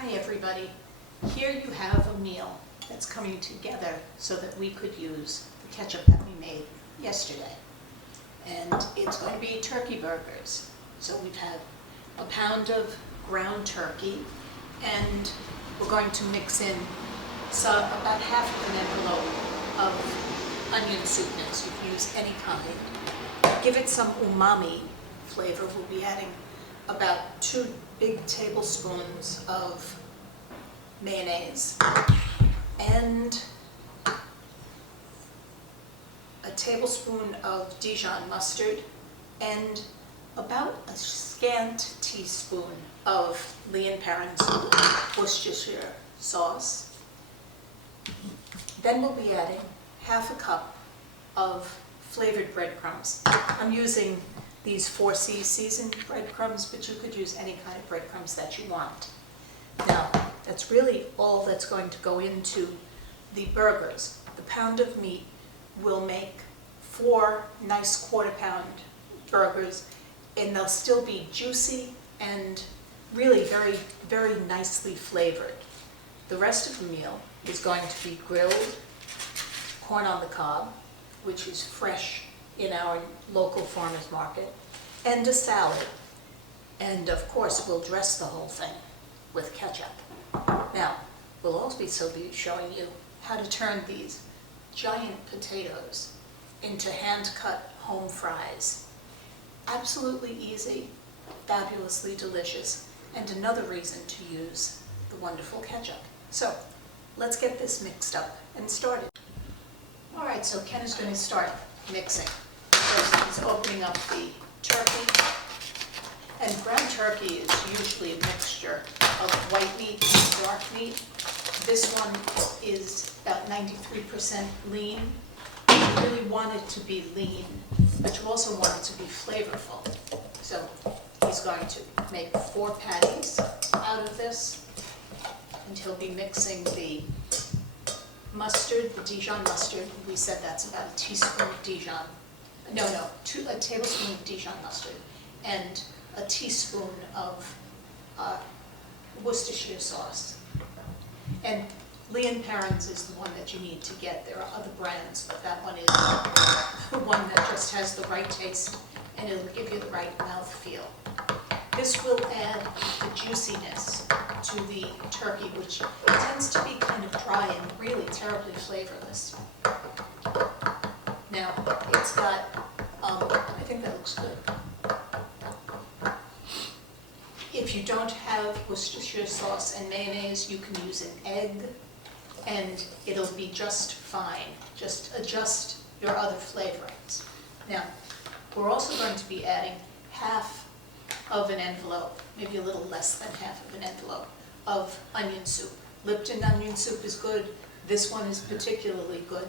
Hi everybody. Here you have a meal that's coming together so that we could use the ketchup that we made yesterday. And it's going to be turkey burgers. So we've had a pound of ground turkey and we're going to mix in about half of an envelope of onion soup mix. You can use any kind. Give it some umami flavor. We'll be adding about 2 big tablespoons of mayonnaise and a tablespoon of Dijon mustard and about a scant teaspoon of Perrin's Worcestershire sauce. Then we'll be adding half a cup of flavored breadcrumbs. I'm using these 4C seasoned breadcrumbs, but you could use any kind of breadcrumbs that you want. Now, that's really all that's going to go into the burgers. The pound of meat will make 4 nice quarter-pound burgers, and they'll still be juicy and really very, very nicely flavored. The rest of the meal is going to be grilled corn on the cob, which is fresh in our local farmer's market, and a salad. And of course, we'll dress the whole thing with ketchup. Now, we'll also be showing you how to turn these giant potatoes into hand-cut home fries. Absolutely easy, fabulously delicious, and another reason to use the wonderful ketchup. So, let's get this mixed up and started. All right, so Ken is going to start mixing. First, he's opening up the turkey. And ground turkey is usually a mixture of white meat and dark meat. This one is about 93% lean. You really want it to be lean, but you also want it to be flavorful. So he's going to make 4 patties out of this, and he'll be mixing the mustard, the Dijon mustard. We said that's about a teaspoon of Dijon. A tablespoon of Dijon mustard and a teaspoon of Worcestershire sauce. And Perrin's is the one that you need to get. There are other brands, but that one is the one that just has the right taste and it'll give you the right mouthfeel. This will add the juiciness to the turkey, which tends to be kind of dry and really terribly flavorless. Now, it's got, I think that looks good. If you don't have Worcestershire sauce and mayonnaise, you can use an egg, and it'll be just fine. Just adjust your other flavorings. Now, we're also going to be adding half of an envelope, maybe a little less than half of an envelope, of onion soup. Lipton onion soup is good. This one is particularly good.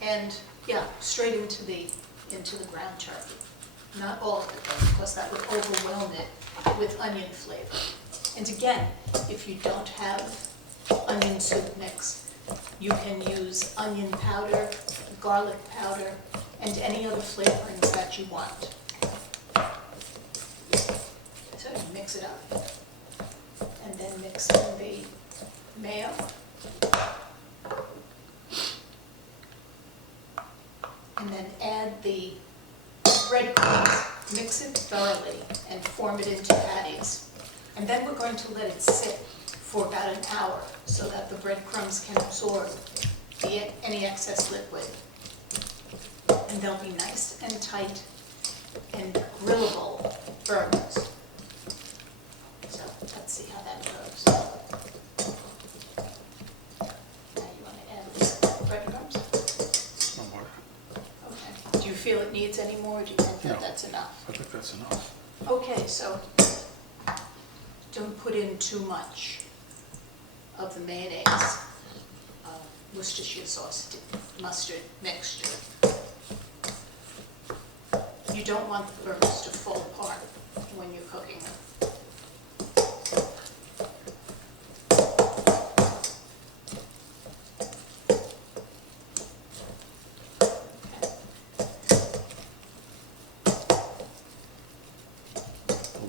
And yeah, straight into the ground turkey. Not all of it though, because that would overwhelm it with onion flavor. And again, if you don't have onion soup mix, you can use onion powder, garlic powder, and any other flavorings that you want. So you mix it up, and then mix in the mayo. And then add the breadcrumbs, mix it thoroughly, and form it into patties. And then we're going to let it sit for about an hour so that the breadcrumbs can absorb any excess liquid. And they'll be nice and tight and grillable burgers. So let's see how that goes. Now you want to add the breadcrumbs? Okay. Do you feel it needs any more, or do you think that that's enough? I think that's enough. Okay, so don't put in too much of the mayonnaise, Worcestershire sauce, mustard mixture. You don't want the burgers to fall apart when you're cooking them.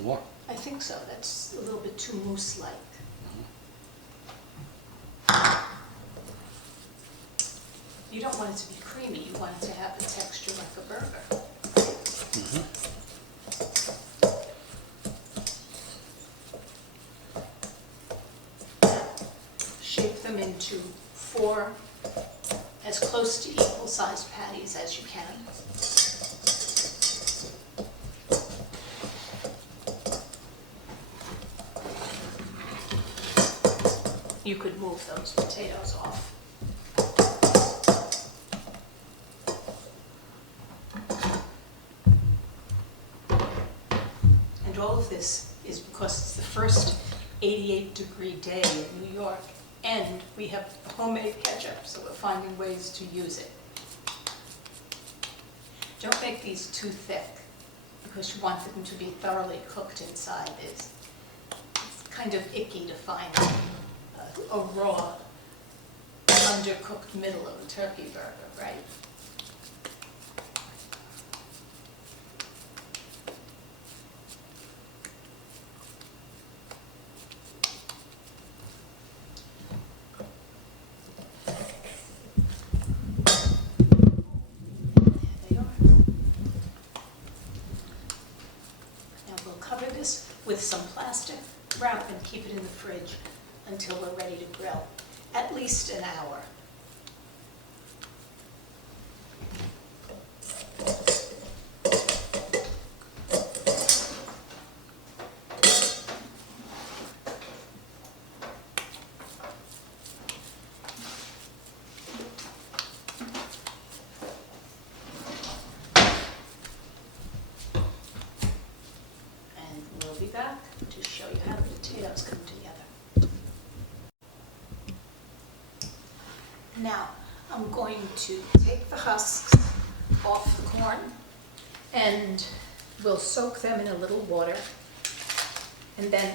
More? I think so. That's a little bit too mousse-like. You don't want it to be creamy, you want it to have a texture like a burger. Shape them into 4 as close to equal sized patties as you can. You could move those potatoes off. And all of this is because it's the first 88-degree day in New York, and we have homemade ketchup, so we're finding ways to use it. Don't make these too thick, because you want them to be thoroughly cooked inside. It's kind of icky to find a raw, undercooked middle of a turkey burger, right? With some plastic wrap and keep it in the fridge until we're ready to grill, at least an hour. Be back to show you how the potatoes come together. Now, I'm going to take the husks off the corn and we'll soak them in a little water, and then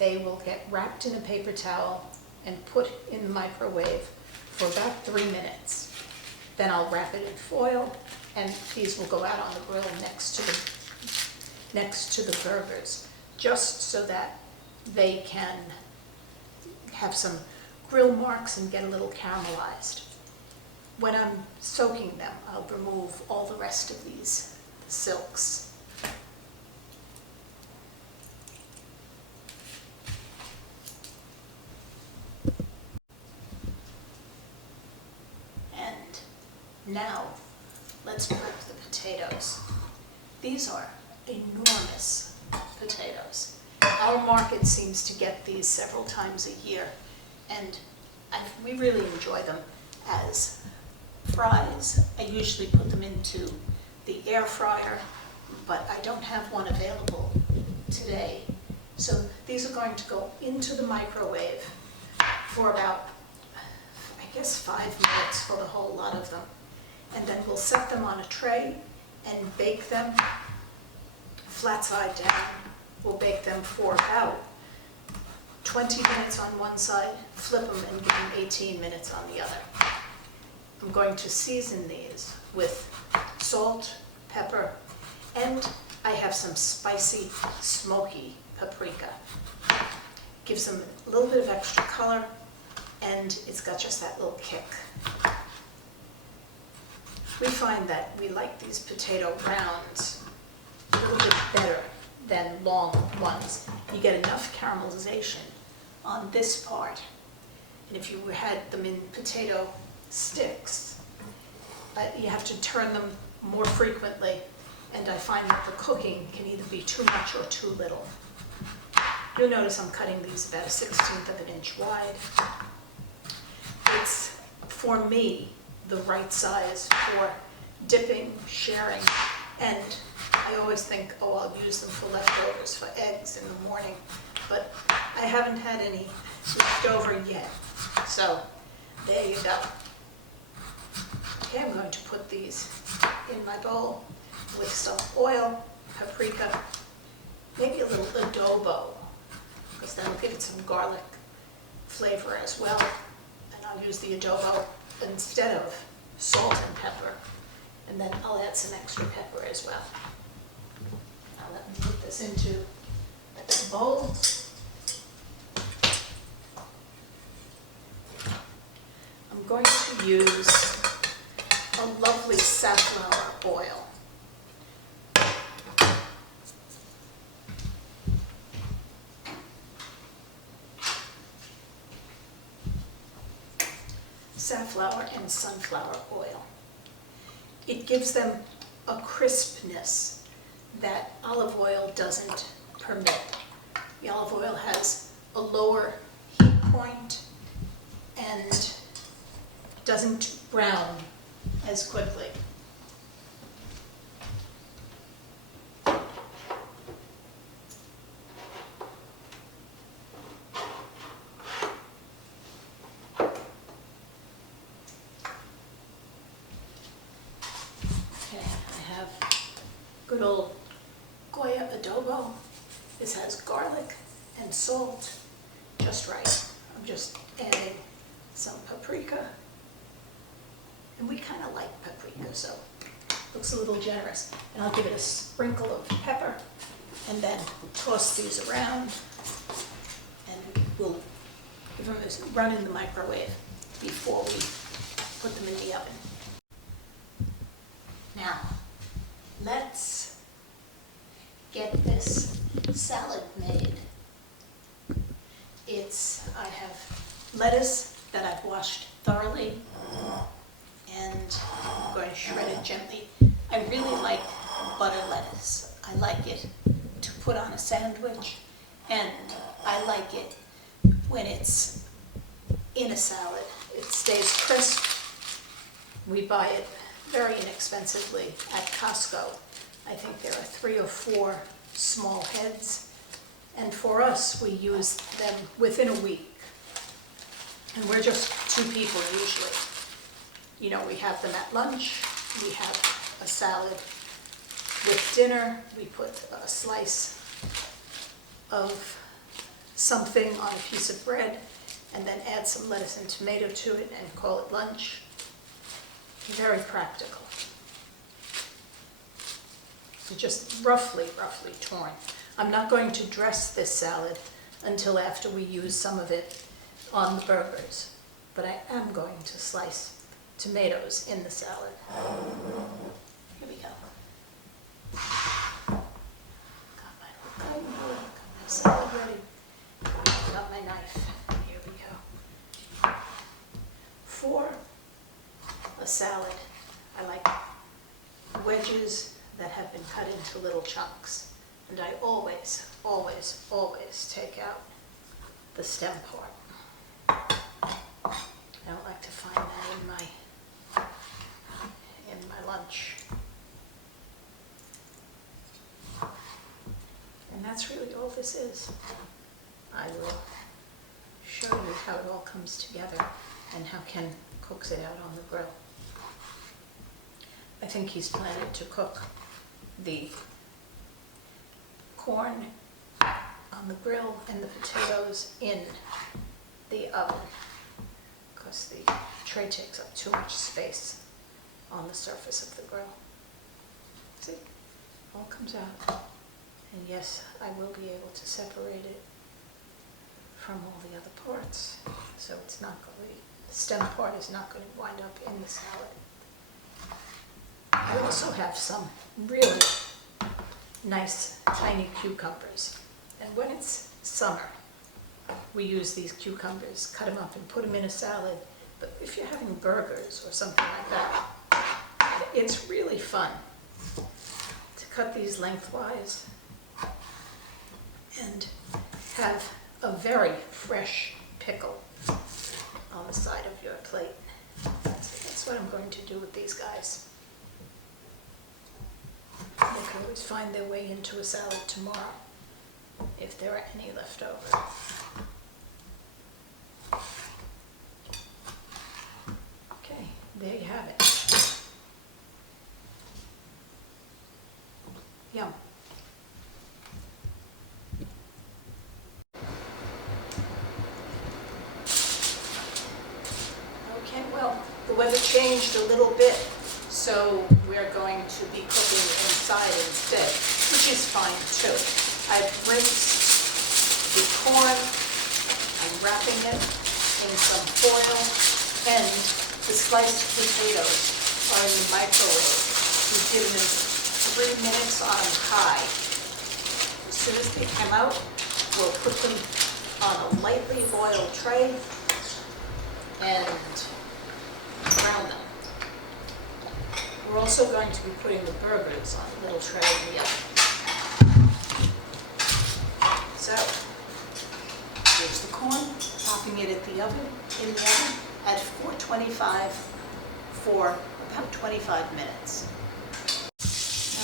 they will get wrapped in a paper towel and put in the microwave for about 3 minutes. Then I'll wrap it in foil and these will go out on the grill next to the burgers, just so that they can have some grill marks and get a little caramelized. When I'm soaking them, I'll remove all the rest of these silks. And now, let's prep the potatoes. These are enormous potatoes. Our market seems to get these several times a year, and we really enjoy them as fries. I usually put them into the air fryer, but I don't have one available today. So these are going to go into the microwave for about, I guess, 5 minutes for the whole lot of them. And then we'll set them on a tray and bake them flat side down. We'll bake them for about 20 minutes on one side, flip them and give them 18 minutes on the other. I'm going to season these with salt, pepper, and I have some spicy, smoky paprika. Gives them a little bit of extra color, and it's got just that little kick. We find that we like these potato rounds a little bit better than long ones. You get enough caramelization on this part. And if you had them in potato sticks, you have to turn them more frequently, and I find that the cooking can either be too much or too little. You'll notice I'm cutting these about 1/16 of an inch wide. It's, for me, the right size for dipping, sharing, and I always think, oh, I'll use them for leftovers for eggs in the morning, but I haven't had any left over yet. So there you go. Okay, I'm going to put these in my bowl with some oil, paprika, maybe a little adobo, because that'll give it some garlic flavor as well. And I'll use the adobo instead of salt and pepper. And then I'll add some extra pepper as well. Now let me put this into the bowl. use a lovely safflower oil. Safflower and sunflower oil. It gives them a crispness that olive oil doesn't permit. The olive oil has a lower heat point and doesn't brown as quickly. Good old Goya adobo. This has garlic and salt, just right. I'm just adding some paprika, and we kind of like paprika, so it looks a little generous. And I'll give it a sprinkle of pepper, and then toss these around, and we'll give them a run in the microwave before we put them in the oven. Now, let's get this salad made. I have lettuce that I've washed thoroughly, and I'm going to shred it gently. I really like butter lettuce. I like it to put on a sandwich, and I like it when it's in a salad. It stays crisp. We buy it very inexpensively at Costco. I think there are 3 or 4 small heads, and for us, we use them within a week. And we're just 2 people usually. You know, we have them at lunch, we have a salad with dinner, we put a slice of something on a piece of bread, and then add some lettuce and tomato to it and call it lunch. Very practical. So just roughly torn. I'm not going to dress this salad until after we use some of it on the burgers, but I am going to slice tomatoes in the salad. Here we go. Got my salad ready. Got my knife. Here we go. For a salad, I like wedges that have been cut into little chunks. And I always take out the stem part. I don't like to find that in my lunch. And that's really all this is. I will show you how it all comes together and how Ken cooks it out on the grill. I think he's planning to cook the corn on the grill and the potatoes in the oven, because the tray takes up too much space on the surface of the grill. See, all comes out. And yes, I will be able to separate it from all the other parts, so it's not going to, the stem part is not going to wind up in the salad. I also have some really nice tiny cucumbers, and when it's summer we use these cucumbers, cut them up and put them in a salad. But if you're having burgers or something like that, it's really fun to cut these lengthwise and have a very fresh pickle on the side of your plate. That's what I'm going to do with these guys. They can always find their way into a salad tomorrow if there are any left over. Okay, there you have it. Yum. Okay, well, the weather changed a little bit, so we're going to be cooking inside instead, which is fine too. I've rinsed the corn, I'm wrapping it in some foil, and The sliced potatoes are in the microwave. We've given them 3 minutes on high. As soon as they come out, we'll put them on a lightly oiled tray and brown them. We're also going to be putting the burgers on a little tray in the oven. So, here's the corn, popping it in the oven at 425 for about 25 minutes.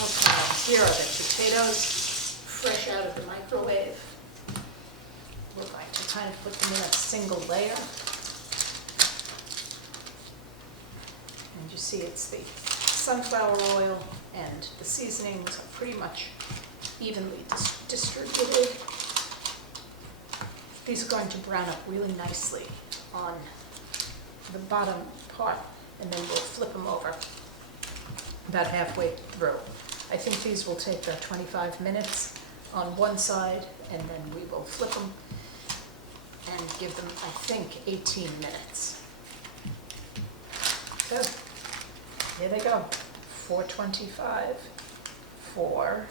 Okay, here are the potatoes, fresh out of the microwave. We're going to kind of put them in a single layer. And you see it's the sunflower oil and the seasonings are pretty much evenly distributed. These are going to brown up really nicely on the bottom part, and then we'll flip them over about halfway through. I think these will take about 25 minutes on one side, and then we will flip them and give them, I think, 18 minutes. So, here they go, 425 for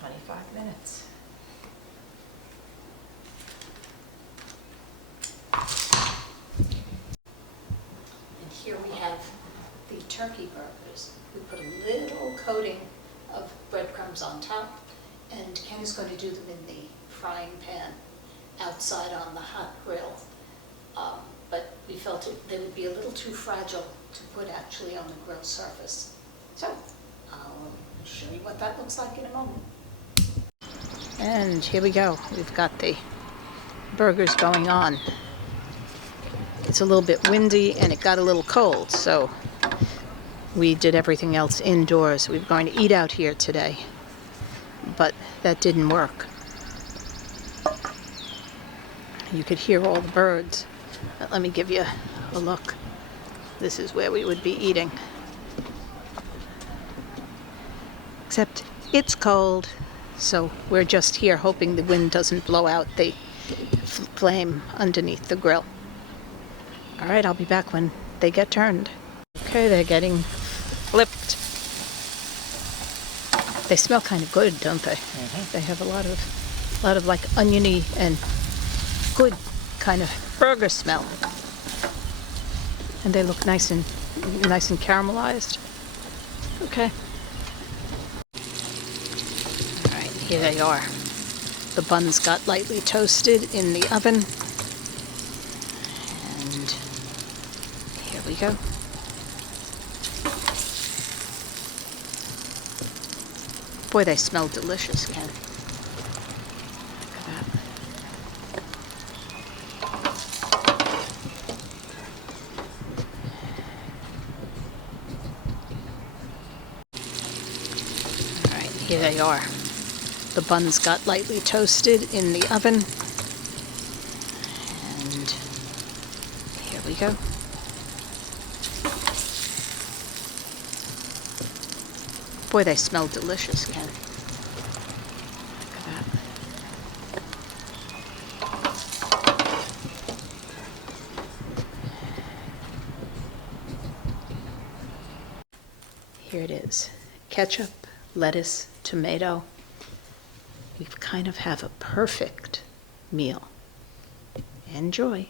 25 minutes. And here we have the turkey burgers. We put a little coating of breadcrumbs on top, and Ken is going to do them in the frying pan outside on the hot grill. But we felt they would be a little too fragile to put actually on the grill surface. So I'll show you what that looks like in a moment. And here we go. We've got the burgers going on. It's a little bit windy and it got a little cold, so we did everything else indoors. We were going to eat out here today, but that didn't work. You could hear all the birds. But let me give you a look. This is where we would be eating. Except it's cold, so we're just here hoping the wind doesn't blow out the flame underneath the grill. All right, I'll be back when they get turned. Okay, they're getting flipped. They smell kind of good, don't they? Mm-hmm. They have a lot of like oniony and good kind of burger smell. And they look nice and caramelized. Okay. All right, here they are. The buns got lightly toasted in the oven. And here we go. Boy, they smell delicious, Ken. Look at that. All right, here they are. The buns got lightly toasted in the oven. And here we go. Boy, they smell delicious, Ken. Look at that. Here it is. Ketchup, lettuce, tomato. We kind of have a perfect meal. Enjoy.